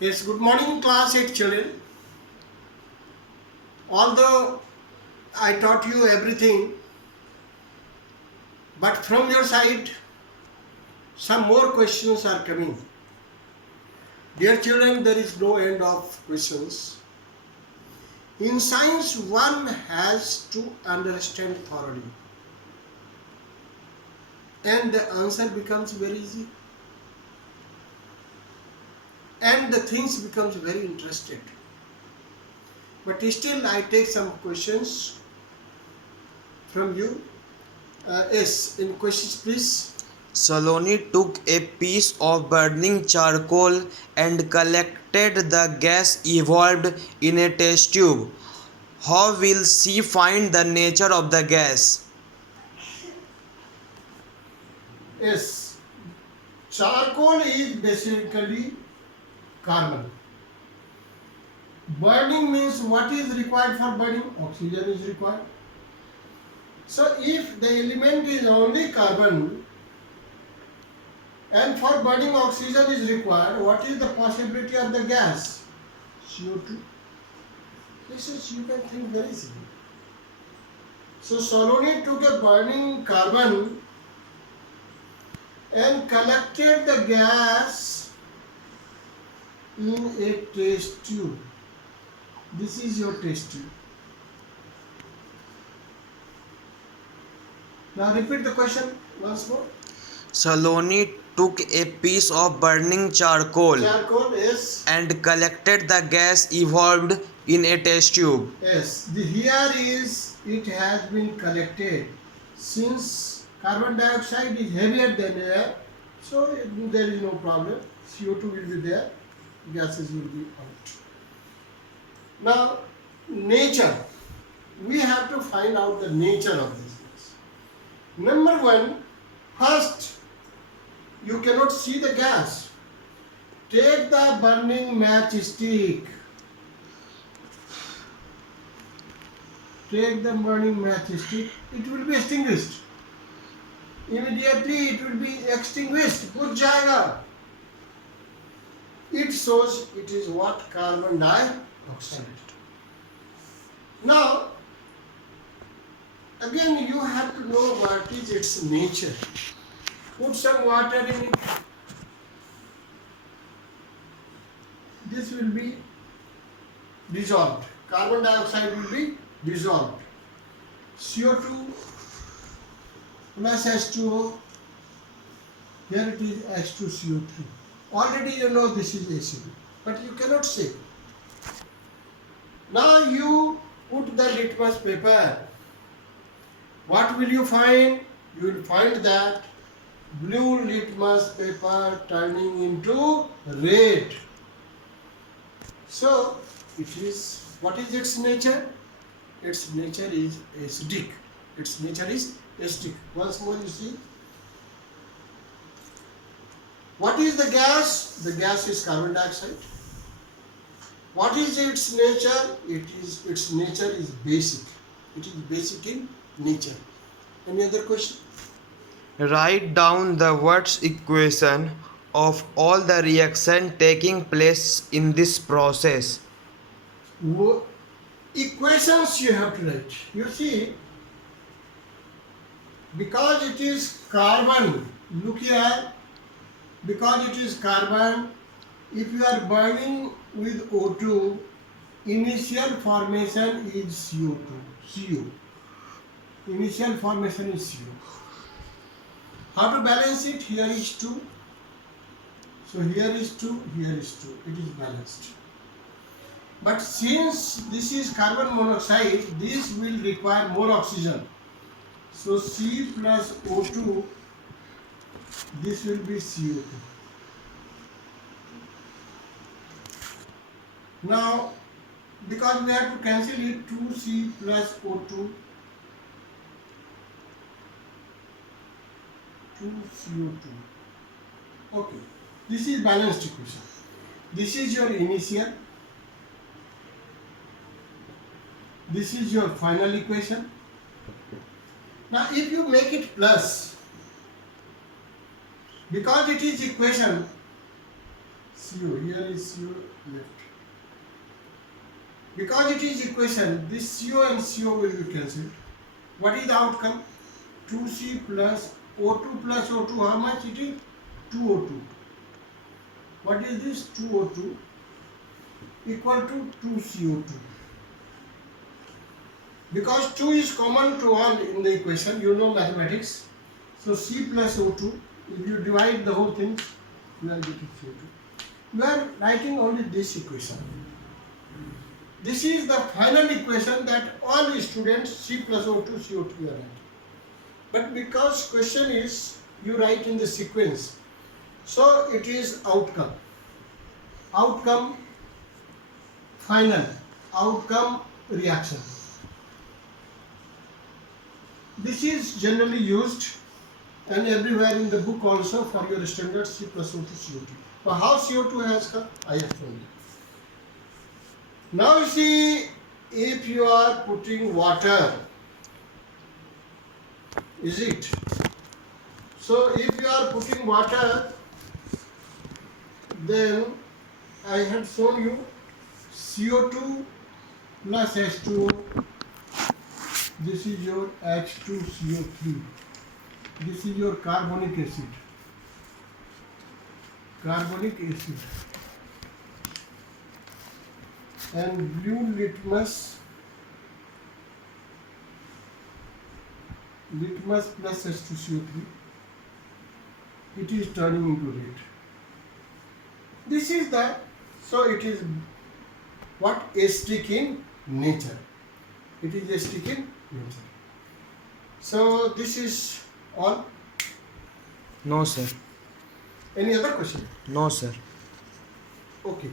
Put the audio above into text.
Yes, good morning, class 8 children. Although I taught you everything, but from your side, some more questions are coming. Dear children, there is no end of questions. In science, one has to understand thoroughly, and the answer becomes very easy, and the things becomes very interested. But still, I take some questions from you. Yes, in questions, please. Saloni took a piece of burning charcoal and collected the gas evolved in a test tube. How will she find the nature of the gas? Yes, charcoal is basically carbon. Burning means what is required for burning? Oxygen is required. So if the element is only carbon and for burning oxygen is required, what is the possibility of the gas? CO2. This is, you can think very easily. So Saloni took a burning carbon and collected the gas in a test tube. This is your test tube. Now repeat the question once more. Saloni took a piece of burning charcoal Charcoal is and collected the gas evolved in a test tube. yes. Here is it has been collected since carbon dioxide is heavier than air, so there is no problem. CO2 will be there, gases will be out. Now, nature. We have to find out the nature of this gas. Number one, first you cannot see the gas. Take the burning matchstick. Take the burning matchstick. It will be extinguished. Immediately it will be extinguished. Put jayega. It shows it is what? Carbon dioxide. Now, again you have to know what is its nature. Put some water in it. This will be dissolved. Carbon dioxide will be dissolved. CO2 plus H2O. Here it is H2CO3. Already you know this is acid, but you cannot say. Now you put the litmus paper. What will you find? You will find that blue litmus paper turning into red. So it is, what is its nature? Its nature is acidic. Its nature is acidic. Once more you see. What is the gas? The gas is carbon dioxide. What is its nature? Its nature is basic. It is basic in nature. Any other question? Write down the Watt's equation of all the reaction taking place in this process. Equations you have to write. You see, because it is carbon, look here, because it is carbon, if you are burning with O2, initial formation is CO2, CO. Initial formation is CO. How to balance it? Here is 2. So here is 2, here is 2. It is balanced. But since this is carbon monoxide, this will require more oxygen. So C plus O2, this will be CO2. Now, because we have to cancel it, 2C plus O2, 2CO2. Okay, this is balanced equation. This is your initial. This is your final equation. Now if you make it plus, because it is equation, CO. Here is CO left. Because it is equation, this CO and CO will be cancelled. What is the outcome? 2C plus O2, how much it is? 2O2. What is this? 2O2 equal to 2CO2. Because 2 is common to all in the equation, you know mathematics. So C plus O2, if you divide the whole thing, you are getting CO2. You are writing only this equation. This is the final equation that all students C plus O2, CO2 are writing. But because question is you write in the sequence, so it is outcome. Outcome final. Outcome reaction. This is generally used and everywhere in the book also for your standard C plus O2, CO2. But how CO2 has come? I have shown you. Now you see, if you are putting water, is it? So if you are putting water, then I had shown you CO2 plus H2O. This is your H2CO3. This is your carbonic acid. Carbonic acid. And blue litmus plus H2CO3. It is turning into red. This is the, so it is what? Acidic in nature. It is acidic in nature. So this is all. No, sir. Any other question? No, sir. Okay.